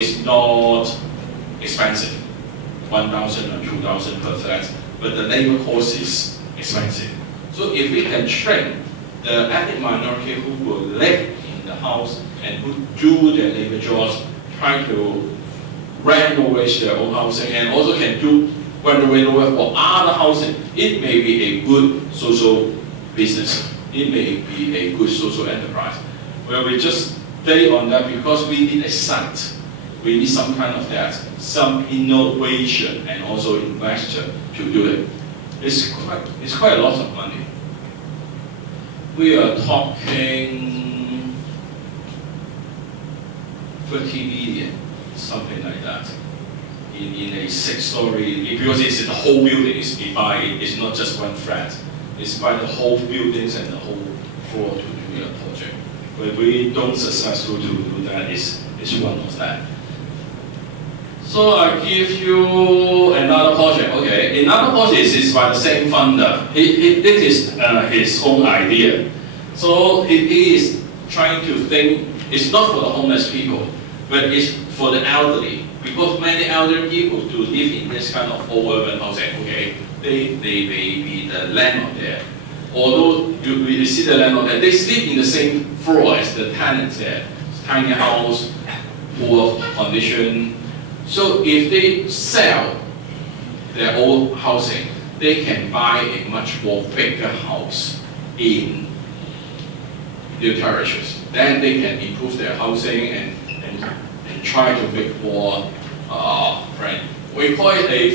It's not expensive, 1,000 or 2,000 per flat, but the labor cost is expensive. So if we can train the ethnic minority who will live in the house and who do their labor jobs, try to renovate their own housing and also can do renovation work for other housing, it may be a good social business. It may be a good social enterprise. Well, we just stay on that because we need a site. We need some kind of that, some innovation and also investor to do it. It's quite a lot of money. We are talking 30 million, something like that, in a 6-story, because it's the whole building. It's not just one flat. It's by the whole buildings and the whole floor to do a project. But we don't successfully to do that. It's one of that. So I give you another project. Okay, another project is by the same funder. It is his own idea. So he is trying to think. It's not for the homeless people, but it's for the elderly. Because many elderly people do live in this kind of old urban housing. Okay, they may be the landlord there. Although you see the landlord there, they sleep in the same floor as the tenants there. Tiny house, poor condition. So if they sell their old housing, they can buy a much more bigger house in new territories. Then they can improve their housing and try to make more friend. We call it a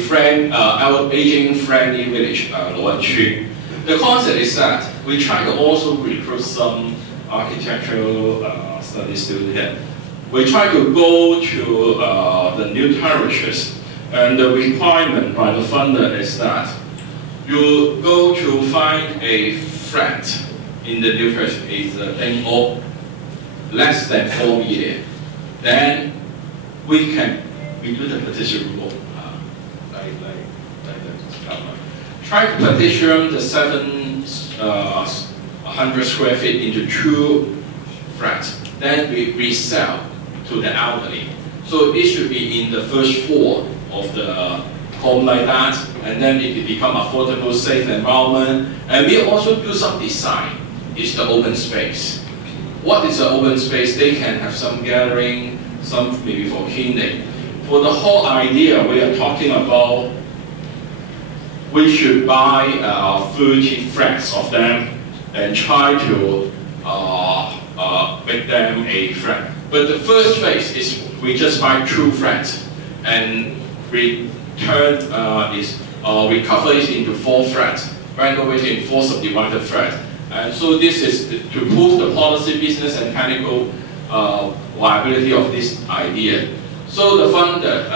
aging friendly village, Luanqu. The concept is that we try to also recruit some architectural study students here. We try to go to the new territories, and the requirement by the funder is that you go to find a flat in the new territory is a thing of less than 4 million. Then we do the petition rule, try to petition the 700 square feet into 2 flats. Then we resell to the elderly. So it should be in the first floor of the home like that, and then it will become affordable, safe environment. And we also do some design. It's the open space. What is the open space? They can have some gathering, some maybe for cleaning. For the whole idea, we are talking about we should buy 30 flats of them and try to make them a flat. But the first phase is we just buy 2 flats and we cover it into 4 flats, renovating 4 subdivided flats. And so this is to prove the policy, business, and technical viability of this idea. So the funder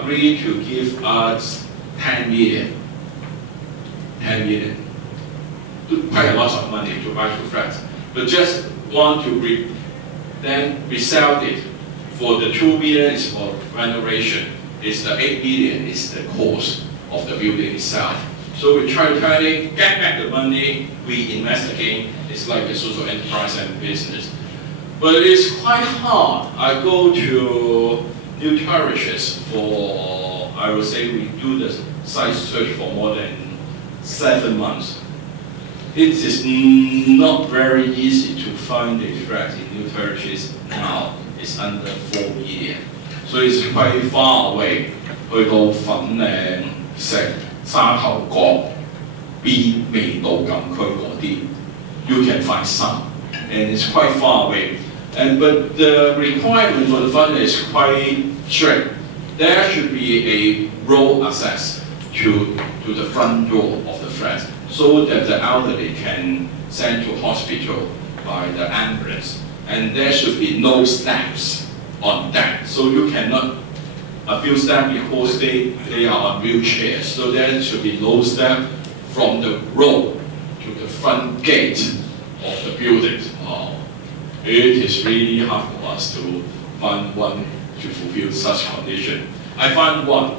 agreed to give us 10 million. 10 million. Quite a lot of money to buy 2 flats. But just want to then resell it. For the 2 million is for renovation. It's the 8 million is the cost of the building itself. So we try to get back the money, we invest again. It's like a social enterprise and business. But it's quite hard. I go to new territories for, I would say we do the site search for more than 7 months. It is not very easy to find a flat in new territories now. It's under 4 million. So it's quite far away. 去到粉嶺、石沙頭角、B 味道禁區嗰啲 you can find some, and it's quite far away. But the requirement for the fund is quite strict. There should be a road access to the front door of the flat, so that the elderly can send to hospital by the ambulance. And there should be no steps on that, so you cannot abuse them because they are on wheelchairs. So there should be no step from the road to the front gate of the building. It is really hard for us to find one to fulfill such condition. I found one.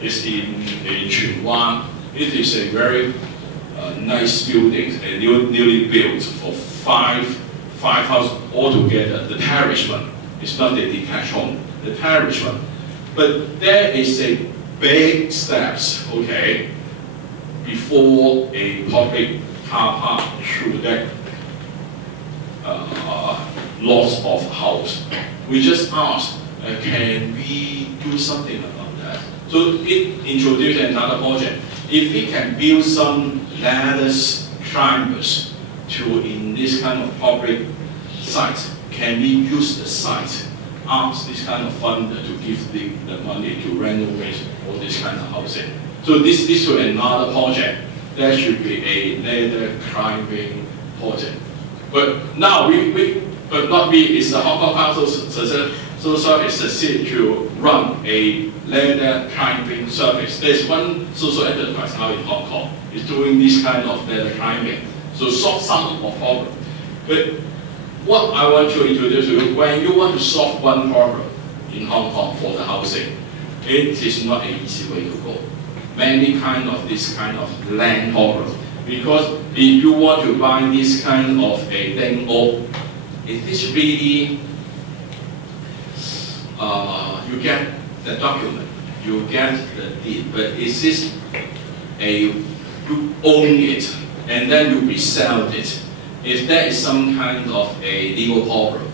It's in Chun Wan. It is a very nice building, newly built for five houses altogether. The terrace one is not a detached home. the parish one. But there is a big steps, okay, before a public car park through that lots of house. We just asked, can we do something about that? So it introduced another project. If we can build some ladders, climbers to in this kind of public site, can we use the site, ask this kind of funder to give the money to renovate all this kind of housing? So this is another project. There should be a ladder climbing project. But now but not we, it's the Hong Kong Council Social Service succeeded to run a ladder climbing service. There's one social enterprise now in Hong Kong is doing this kind of ladder climbing. So solve some of problem. But what I want to introduce to you, when you want to solve one problem in Hong Kong for the housing, it is not an easy way to go. Many kind of this kind of land problem. Because if you want to buy this kind of a thing, or it is really, you get the document, you get the deed, but is this you own it, and then you resell it. If there is some kind of a legal problem,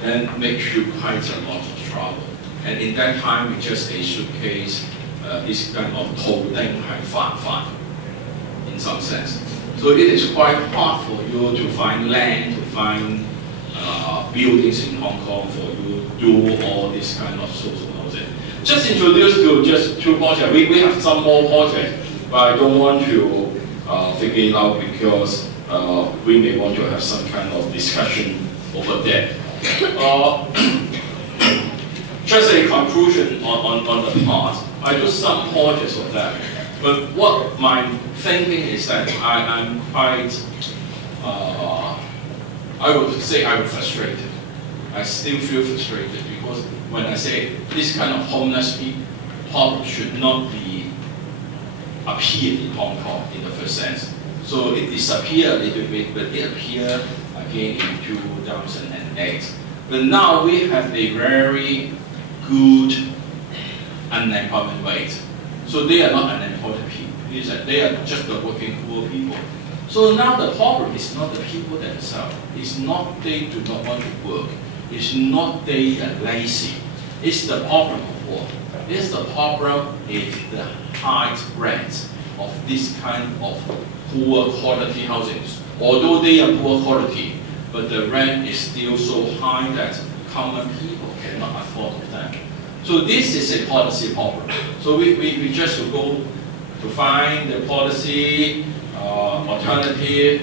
then makes you quite a lot of trouble. And in that time, it's just a suitcase, this kind of 套丁係犯法 in some sense. So it is quite hard for you to find land, to find buildings in Hong Kong for you to do all this kind of social housing. Just introduced to just two projects. We have some more projects, but I don't want to figure it out because we may want to have some kind of discussion over there. Just a conclusion on the part. I do some projects of that. But what my thinking is that I'm quite, I would say I'm frustrated. I still feel frustrated because when I say this kind of homeless problem should not be appeared in Hong Kong in the first sense. So it disappeared a little bit, but it appeared again in 2008. But now we have a very good unemployment rate. So they are not unemployed people. They are just the working poor people. So now the problem is not the people themselves. It's not they do not want to work. It's not they are lazy. It's the problem of what? It's the problem if the high rent of this kind of poor quality housings. Although they are poor quality, but the rent is still so high that common people cannot afford them. So this is a policy problem. So we just go to find the policy, alternative,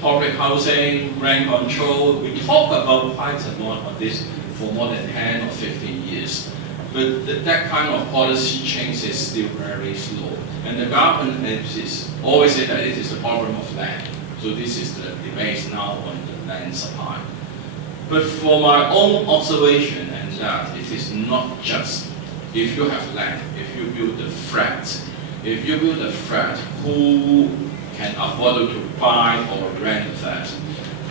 public housing, rent control. We talk about quite a lot of this for more than 10 or 15 years. But that kind of policy change is still very slow. And the government is always say that it is a problem of land. So this is the debate now on the land supply. But for my own observation, and that it is not just if you have land, if you build a flat, who can afford to buy or rent that?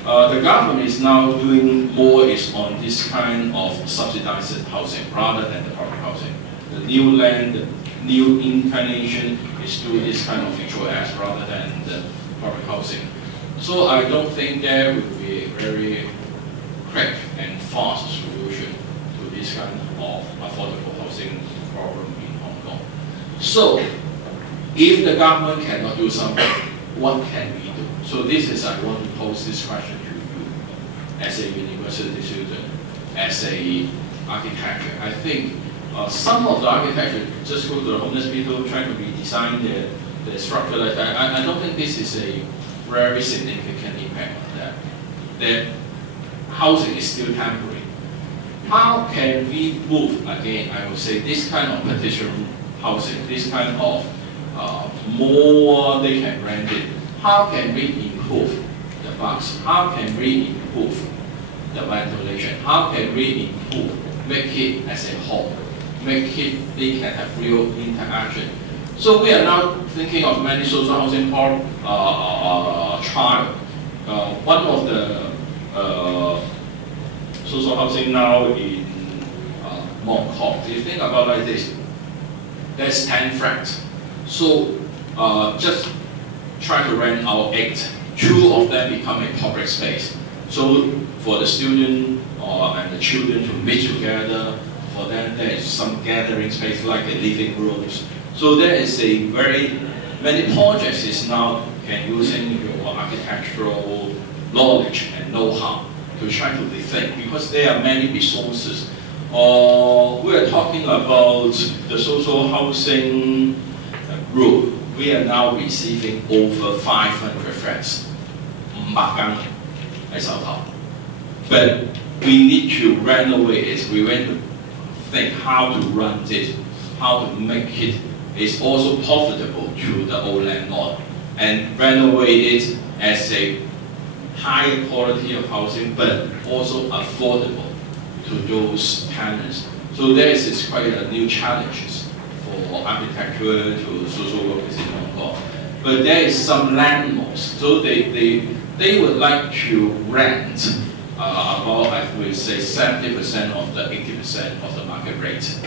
The government is now doing more is on this kind of subsidized housing rather than the public housing. The new land, the new inclination is to this kind of HOS rather than the public housing. So I don't think there will be a very quick and fast solution to this kind of affordable housing problem in Hong Kong. So if the government cannot do something, what can we do? So this is, I want to pose this question to you as a university student, as a architecture. I think some of the architecture just go to the homeless people trying to redesign the structure like that. I don't think this is a very significant impact on that. The housing is still temporary. How can we move, again, I would say this kind of petition housing, this kind of more they can rent it. How can we improve the bugs? How can we improve the ventilation? How can we improve, make it as a whole, make it they can have real interaction? So we are now thinking of many social housing trial. One of the social housing now in Wong. If you think about like this, there's 10 flats. So just try to rent out 8. 2 of them become a public space. So for the student and the children to meet together, for them there is some gathering space like a living rooms. So there is a very many projects is now can using your architectural knowledge and know-how to try to rethink, because there are many resources. We are talking about the social housing group. We are now receiving over 500 flats. But we need to renovate it. We want to think how to run it, how to make it is also profitable to the old landlord, and renovate it as a higher quality of housing, but also affordable to those tenants. So there is quite a new challenges for architecture to social workers in Hong Kong. But there is some landlords, so they would like to rent about, I would say, 70% of the 80% of the market rate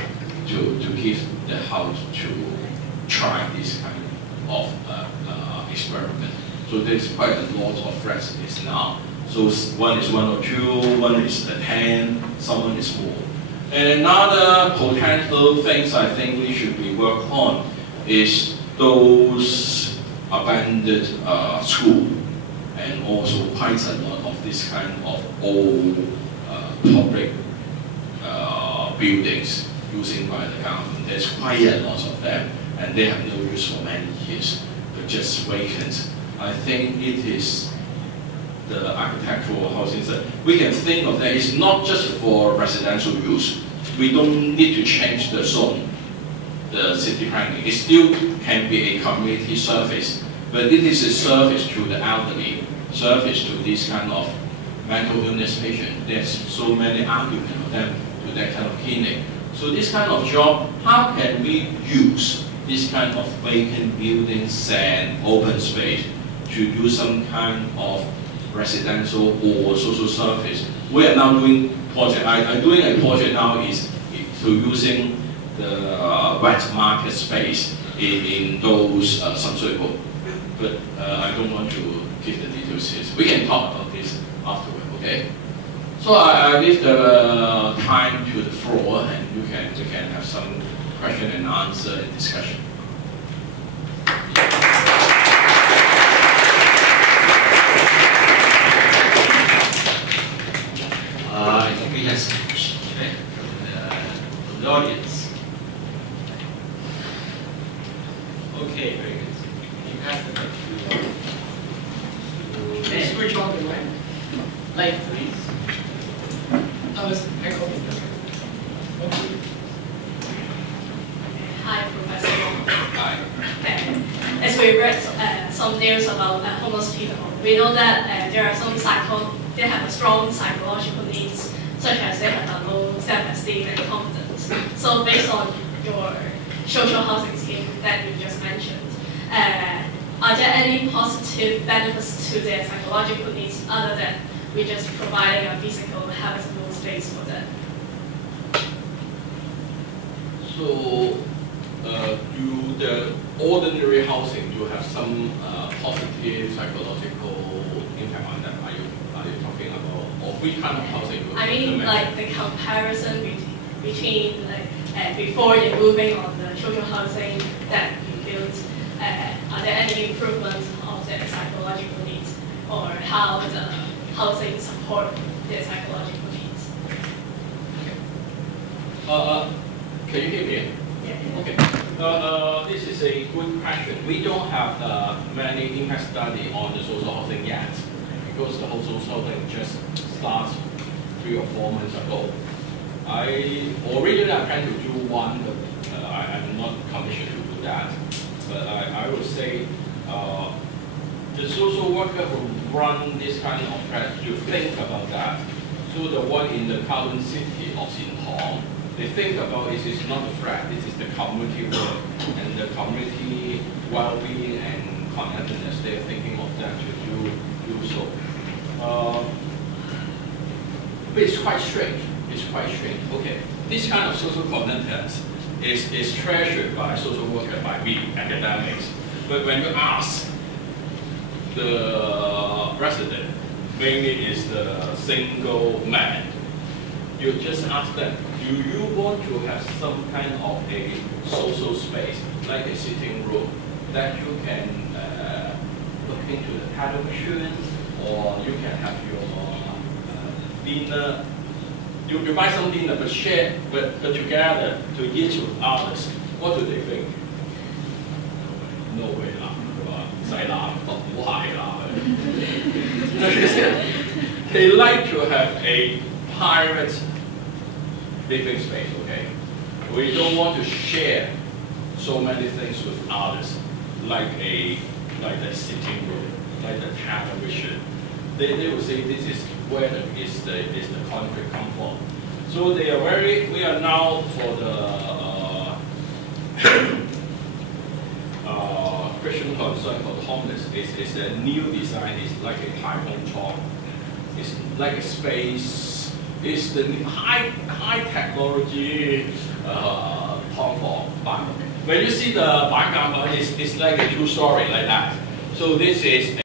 to give the house to try this kind of experiment. So there's quite a lot of flats now. So one is 1 or 2, one is 10, someone is more. And another potential things I think we should be work on is those abandoned school, and also quite a lot of this kind of old public buildings using by the government. There's quite a lot of them, and they have no use for many years, but just vacant. I think it is the architectural housing that we can think of that is not just for residential use. We don't need to change the zone, the city planning. It still can be a community service, but it is a service to the elderly, service to this kind of mental illness patient. There's so many arguments of them to that kind of clinic. So this kind of job, how can we use this kind of vacant buildings and open space to do some kind of residential or social service? We are now doing project. I'm doing a project now is to using the wet market space in those Shui-Po. But I don't want to give the details here. We can talk about this afterward, okay? So I leave the time to the floor, and you can have some question and answer and discussion. I think we have some questions from the audience. Okay, very good. You have the mic. Switch on the mic. Light, please. Hi, Professor Wong. Hi. As we read some news about homeless people, we know that there are some they have a strong psychological needs, such as they have a low self-esteem and confidence. So based on your social housing scheme that you just mentioned, are there any positive benefits to their psychological needs other than we just providing a physical habitable space for them? So, do the ordinary housing do have some positive psychological impact on them? Are you talking about, or which kind of housing? I mean, like the comparison between like before you're moving on the social housing that you built. Are there any improvements of their psychological needs, or how the housing support their psychological needs? Okay. Can you hear me? Yeah. Okay. This is a good question. We don't have many impact study on the social housing yet, because the whole social housing just starts 3 or 4 months ago. I plan to do one, but I'm not commissioned to do that. But I would say the social worker who run this kind of project to think about that. So the one in the Kowloon city of Sin Tong, they think about it is not a threat, this is the community work and the community well-being and connectedness. They're thinking of that to do so. But it's quite strange. It's quite strange. Okay. this kind of social contents is treasured by social workers, by we academics. But when you ask the resident, mainly is the single man, you just ask them, do you want to have some kind of a social space, like a sitting room, that you can look into the television, or you can have your dinner. You buy some dinner, but share, but together to eat with others. What do they think? No way lah, 唔使啦，唔好係啦。They like to have a private living space. Okay, we don't want to share so many things with others, like the sitting room, like the television. They will say this is where the conflict come from. So they are we are now for the Christian concern for the homeless is a new design. It's like a high home talk. It's like a space. It's the high technology home for. But when you see the background, it's like a 2-story like that. So this is